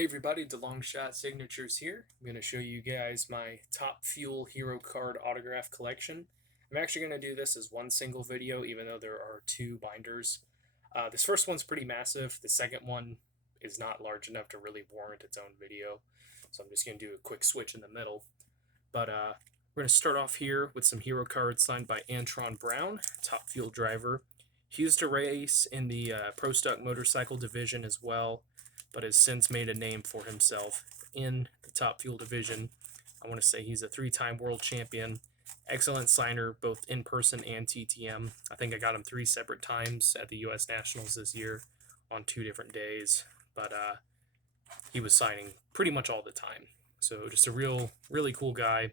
Hey everybody, DeLongshot Signatures here. I'm going to show you guys my Top Fuel Hero Card autograph collection. I'm actually going to do this as one single video, even though there are two binders. This first one's pretty massive. The second one is not large enough to really warrant its own video, so I'm just going to do a quick switch in the middle. But we're going to start off here with some hero cards signed by Antron Brown, Top Fuel driver. He used to race in the Pro Stock Motorcycle division as well, but has since made a name for himself in the Top Fuel division. I want to say he's a three-time world champion, excellent signer both in person and TTM. I think I got him 3 separate times at the U.S. Nationals this year on 2 different days, but he was signing pretty much all the time. So just a really cool guy,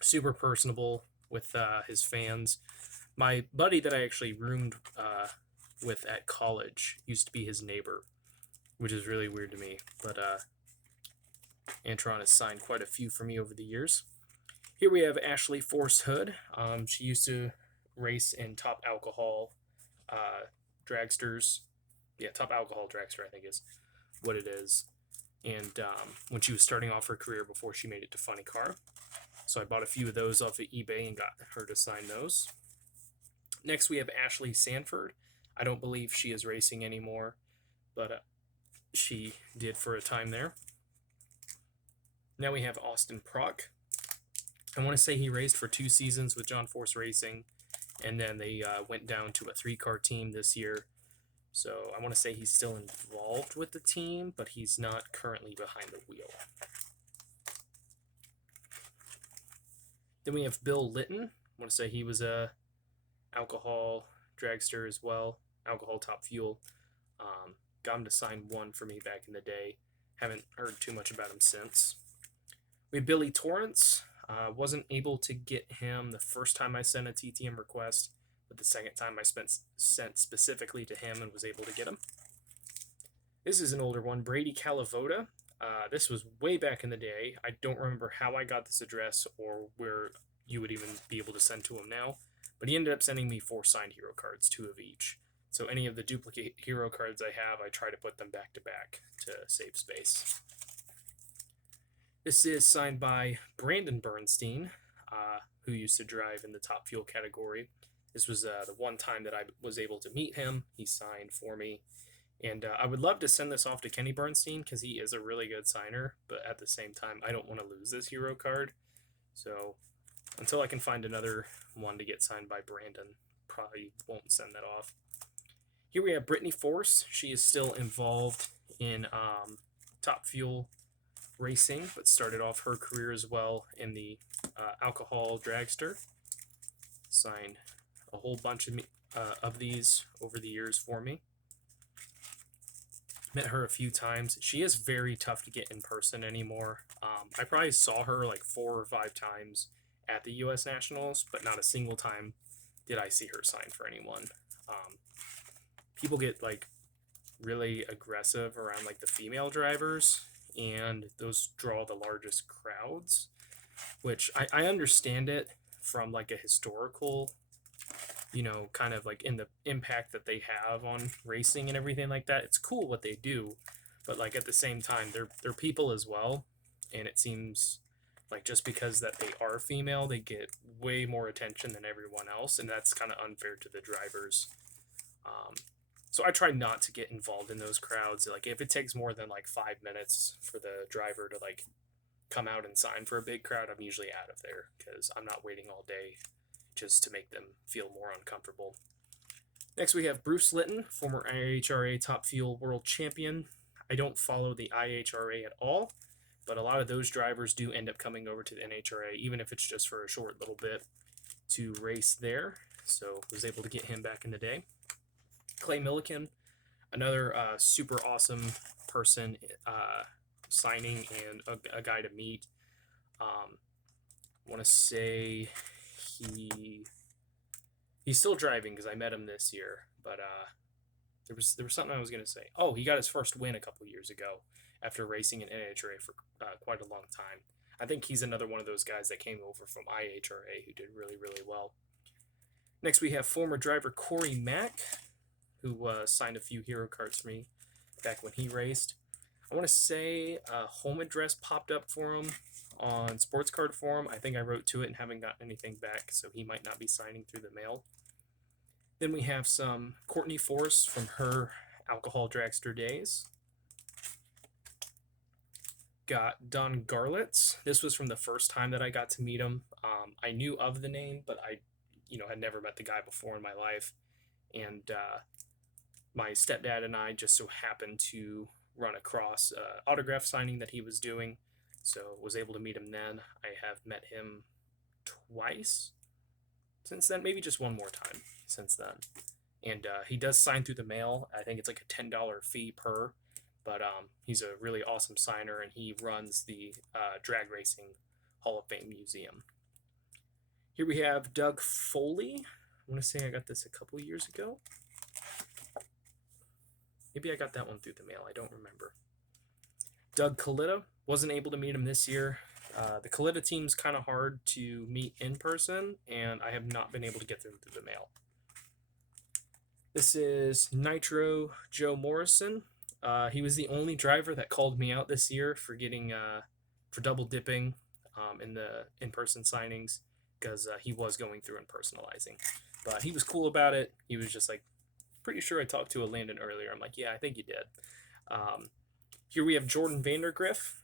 super personable with his fans. My buddy that I actually roomed with at college used to be his neighbor, which is really weird to me, but Antron has signed quite a few for me over the years. Here we have Ashley Force Hood. She used to race in Top Alcohol dragsters. Yeah, Top Alcohol dragster, I think is what it is. And when she was starting off her career before she made it to Funny Car. So I bought a few of those off of eBay and got her to sign those. Next we have Ashley Sanford. I don't believe she is racing anymore, but she did for a time there. Now we have Austin Prock. I want to say he raced for 2 seasons with John Force Racing, and then they went down to a 3-car team this year. So I want to say he's still involved with the team, but he's not currently behind the wheel. Then we have Bill Litton. I want to say he was a alcohol dragster as well, alcohol Top Fuel. Got him to sign 1 for me back in the day. Haven't heard too much about him since. We have Billy Torrance. Wasn't able to get him the first time I sent a TTM request, but the second time I sent specifically to him and was able to get him. This is an older one, Brady Calavoda. This was way back in the day. I don't remember how I got this address or where you would even be able to send to him now. But he ended up sending me 4 signed hero cards, 2 of each. So any of the duplicate hero cards I have, I try to put them back to back to save space. This is signed by Brandon Bernstein, who used to drive in the Top Fuel category. This was the one time that I was able to meet him. He signed for me. And I would love to send this off to Kenny Bernstein because he is a really good signer. But at the same time, I don't want to lose this hero card. So until I can find another one to get signed by Brandon, probably won't send that off. Here we have Brittany Force. She is still involved in Top Fuel racing, but started off her career as well in the alcohol dragster. Signed a whole bunch of these over the years for me. Met her a few times. She is very tough to get in person anymore. I probably saw her like 4 or 5 times at the U.S. Nationals, but not a single time did I see her sign for anyone. People get like really aggressive around like the female drivers, and those draw the largest crowds, which I understand it from like a historical, kind of like in the impact that they have on racing and everything like that. It's cool what they do, but like at the same time, they're people as well, and it seems like just because that they are female, they get way more attention than everyone else, and that's kind of unfair to the drivers. So I try not to get involved in those crowds. Like if it takes more than like 5 minutes for the driver to like come out and sign for a big crowd, I'm usually out of there because I'm not waiting all day just to make them feel more uncomfortable. Next we have Bruce Litton, former NHRA Top Fuel World Champion. I don't follow the NHRA at all, but a lot of those drivers do end up coming over to the NHRA, even if it's just for a short little bit, to race there. So was able to get him back in the day. Clay Milliken, another super awesome person, signing and a guy to meet. I want to say he's still driving because I met him this year, but there was something I was going to say. Oh, he got his first win a couple years ago after racing in NHRA for quite a long time. I think he's another one of those guys that came over from IHRA who did really, really well. Next we have former driver Corey Mack, who signed a few hero cards for me back when he raced. I want to say a home address popped up for him on Sports Card Forum. I think I wrote to it and haven't gotten anything back, so he might not be signing through the mail. Then we have some Courtney Force from her alcohol dragster days. Got Don Garlitz. This was from the first time that I got to meet him. I knew of the name, but I, had never met the guy before in my life. And my stepdad and I just so happened to run across autograph signing that he was doing, so was able to meet him then. I have met him twice since then, maybe just one more time since then. And he does sign through the mail. I think it's like a $10 fee per, but he's a really awesome signer, and he runs the Drag Racing Hall of Fame Museum. Here we have Doug Foley. I want to say I got this a couple years ago. Maybe I got that one through the mail. I don't remember. Doug Kalita. Wasn't able to meet him this year. The Kalita team's kind of hard to meet in person, and I have not been able to get them through the mail. This is Nitro Joe Morrison. He was the only driver that called me out this year for getting for double dipping in the in-person signings, because he was going through and personalizing. But he was cool about it. He was just like, pretty sure I talked to a Landon earlier. I'm like, yeah, I think you did. Here we have Jordan Vandergriff.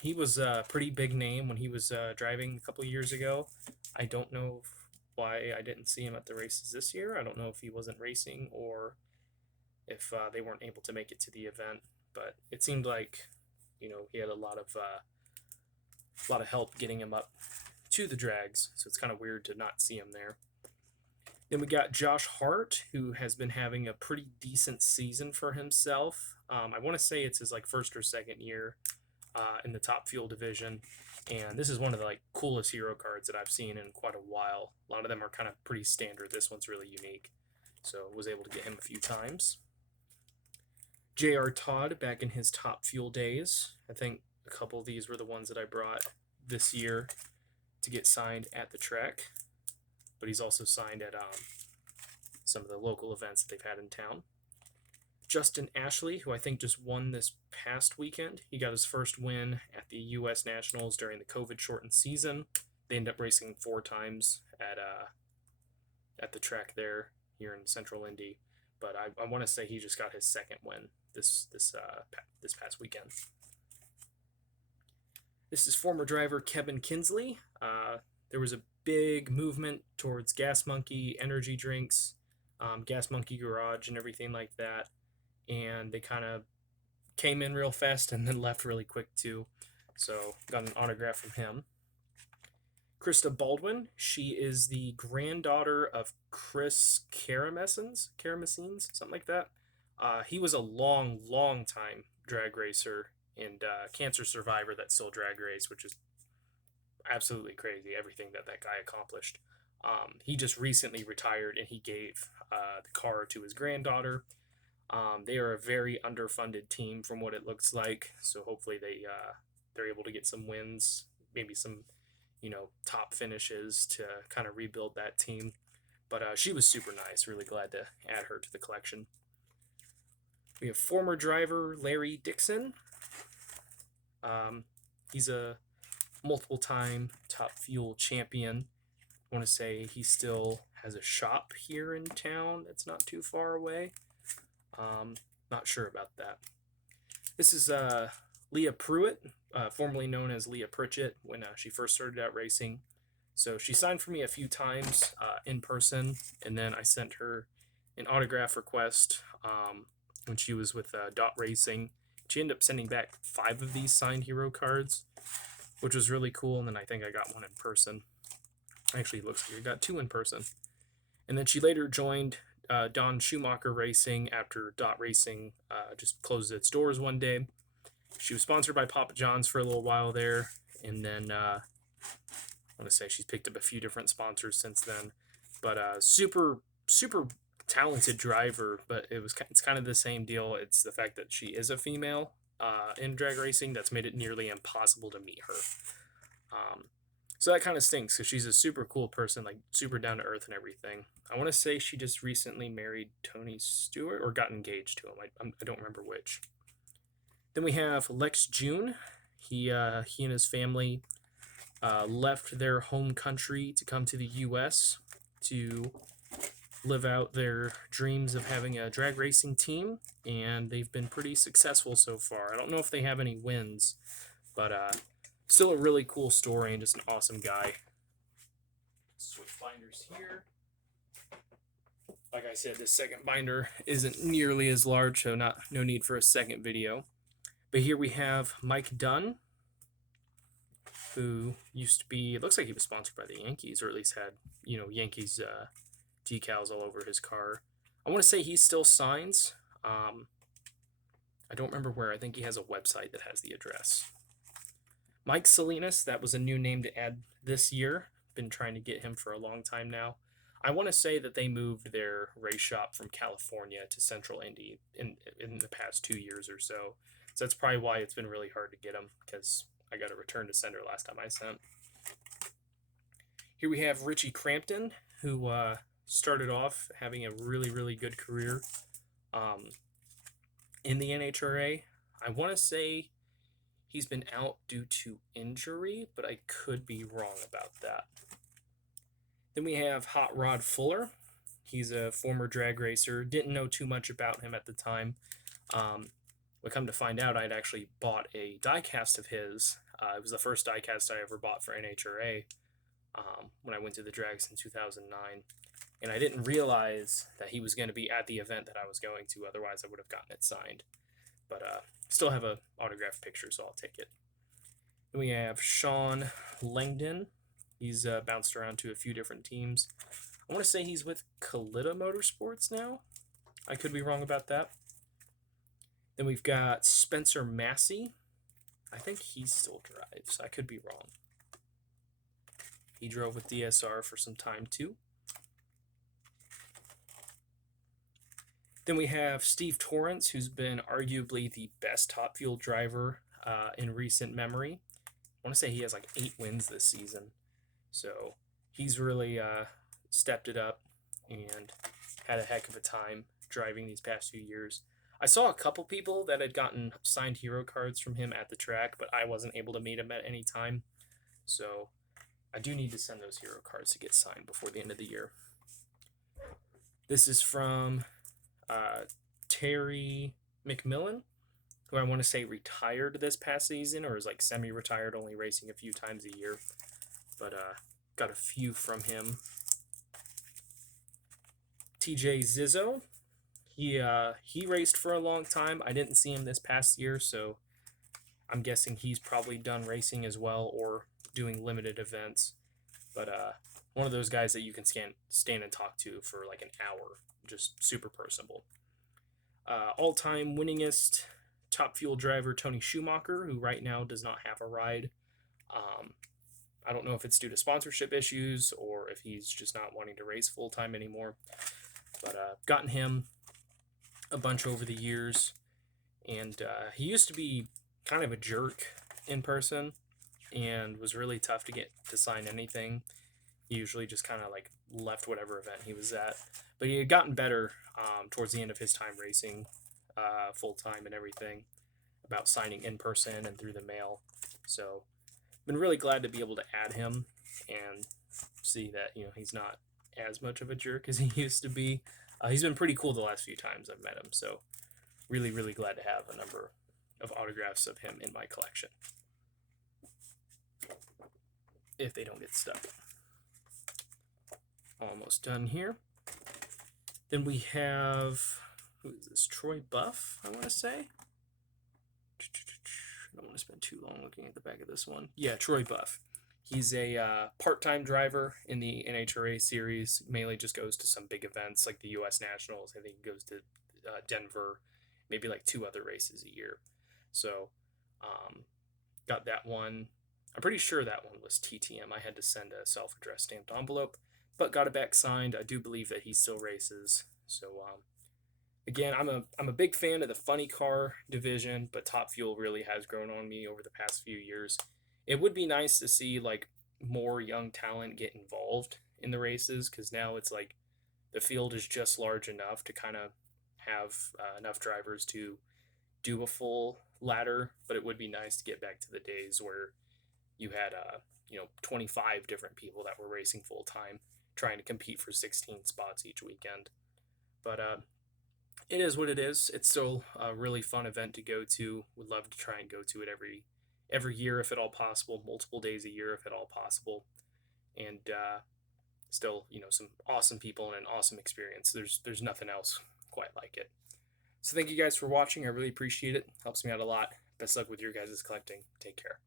He was a pretty big name when he was driving a couple years ago. I don't know why I didn't see him at the races this year. I don't know if he wasn't racing or if they weren't able to make it to the event. But it seemed like, he had a lot of help getting him up to the drags. So it's kind of weird to not see him there. Then we got Josh Hart, who has been having a pretty decent season for himself. I want to say it's his first or second year in the Top Fuel division, and this is one of the coolest hero cards that I've seen in quite a while. A lot of them are kind of pretty standard. This one's really unique, so was able to get him a few times. J.R. Todd back in his Top Fuel days. I think a couple of these were the ones that I brought this year to get signed at the track. But he's also signed at some of the local events that they've had in town. Justin Ashley, who I think just won this past weekend. He got his first win at the U.S. Nationals during the COVID-shortened season. They ended up racing 4 times at the track there here in Central Indy. But I want to say he just got his second win this past weekend. This is former driver Kevin Kinsley. There was a big movement towards Gas Monkey energy drinks, Gas Monkey Garage, and everything like that. And they kind of came in real fast and then left really quick too. So got an autograph from him. KRISTA Baldwin. She is the granddaughter of Chris Karamesines, something like that. He was a long time drag racer and cancer survivor that still drag race, which is absolutely crazy, everything that guy accomplished. He just recently retired, and he gave the car to his granddaughter. They are a very underfunded team from what it looks like, so hopefully they're able to get some wins, maybe some top finishes to kind of rebuild that team. But she was super nice. Really glad to add her to the collection. We have former driver Larry Dixon. He's a multiple-time Top Fuel champion. I want to say he still has a shop here in town that's not too far away. Not sure about that. This is Leah Pruitt, formerly known as Leah Pritchett, when she first started out racing. So she signed for me a few times in person, and then I sent her an autograph request when she was with Dot Racing. She ended up sending back 5 of these signed hero cards, which was really cool, and then I think I got one in person. Actually, it looks like I got 2 in person. And then she later joined Don Schumacher Racing after Dot Racing just closed its doors one day. She was sponsored by Papa John's for a little while there, and then I want to say she's picked up a few different sponsors since then. But super talented driver, but it's kind of the same deal. It's the fact that she is a female in drag racing that's made it nearly impossible to meet her. So that kind of stinks because she's a super cool person, like super down to earth and everything. I want to say she just recently married Tony Stewart or got engaged to him. I don't remember which. Then we have Lex June. He and his family left their home country to come to the U.S. to live out their dreams of having a drag racing team, and they've been pretty successful so far. I don't know if they have any wins, but still a really cool story and just an awesome guy. Switch binders here. Like I said, this second binder isn't nearly as large, so no need for a second video. But here we have Mike Dunn, who used to be, it looks like he was sponsored by the Yankees, or at least had, Yankees decals all over his car. I want to say he still signs. I don't remember where. I think he has a website that has the address. Mike Salinas, that was a new name to add this year. Been trying to get him for a long time now. I want to say that they moved their race shop from California to Central Indy in the past 2 years or so. So that's probably why it's been really hard to get him, because I got a return to sender last time I sent. Here we have Richie Crampton, who started off having a really, really good career in the NHRA. I want to say he's been out due to injury, but I could be wrong about that. Then we have Hot Rod Fuller. He's a former drag racer. Didn't know too much about him at the time. But come to find out, I'd actually bought a diecast of his. It was the first diecast I ever bought for NHRA when I went to the drags in 2009. And I didn't realize that he was going to be at the event that I was going to. Otherwise, I would have gotten it signed. But still have a autographed picture, so I'll take it. Then we have Sean Langdon. He's bounced around to a few different teams. I want to say he's with Kalita Motorsports now. I could be wrong about that. Then we've got Spencer Massey. I think he still drives. I could be wrong. He drove with DSR for some time too. Then we have Steve Torrance, who's been arguably the best Top Fuel driver in recent memory. I want to say he has like 8 wins this season. So he's really stepped it up and had a heck of a time driving these past few years. I saw a couple people that had gotten signed hero cards from him at the track, but I wasn't able to meet him at any time. So I do need to send those hero cards to get signed before the end of the year. This is from Terry McMillan, who I want to say retired this past season, or is like semi-retired, only racing a few times a year. But got a few from him. TJ Zizzo. He raced for a long time. I didn't see him this past year, so I'm guessing he's probably done racing as well or doing limited events. But one of those guys that you can stand and talk to for like an hour. Just super personable. All-time winningest Top Fuel driver Tony Schumacher, who right now does not have a ride. I don't know if it's due to sponsorship issues or if he's just not wanting to race full-time anymore. But gotten him a bunch over the years, and he used to be kind of a jerk in person and was really tough to get to sign anything. He usually just kind of like left whatever event he was at, but he had gotten better towards the end of his time racing full-time and everything, about signing in person and through the mail. So been really glad to be able to add him and see that he's not as much of a jerk as he used to be. He's been pretty cool the last few times I've met him, so really, really glad to have a number of autographs of him in my collection. If they don't get stuck. Almost done here. Then we have, who is this? Troy Buff, I want to say. I don't want to spend too long looking at the back of this one. Yeah, Troy Buff. He's a part-time driver in the NHRA series, mainly just goes to some big events like the U.S. Nationals. I think he goes to Denver, maybe like 2 other races a year. So got that one. I'm pretty sure that one was TTM. I had to send a self-addressed stamped envelope, but got it back signed. I do believe that he still races. So again, I'm a big fan of the funny car division, but Top Fuel really has grown on me over the past few years. It would be nice to see like more young talent get involved in the races, because now it's like the field is just large enough to kind of have enough drivers to do a full ladder. But it would be nice to get back to the days where you had 25 different people that were racing full time trying to compete for 16 spots each weekend. But it is what it is. It's still a really fun event to go to. Would love to try and go to it every year if at all possible, multiple days a year if at all possible, and still some awesome people and an awesome experience. There's nothing else quite like it. So thank you guys for watching. I really appreciate it. Helps me out a lot. Best luck with your guys' collecting. Take care.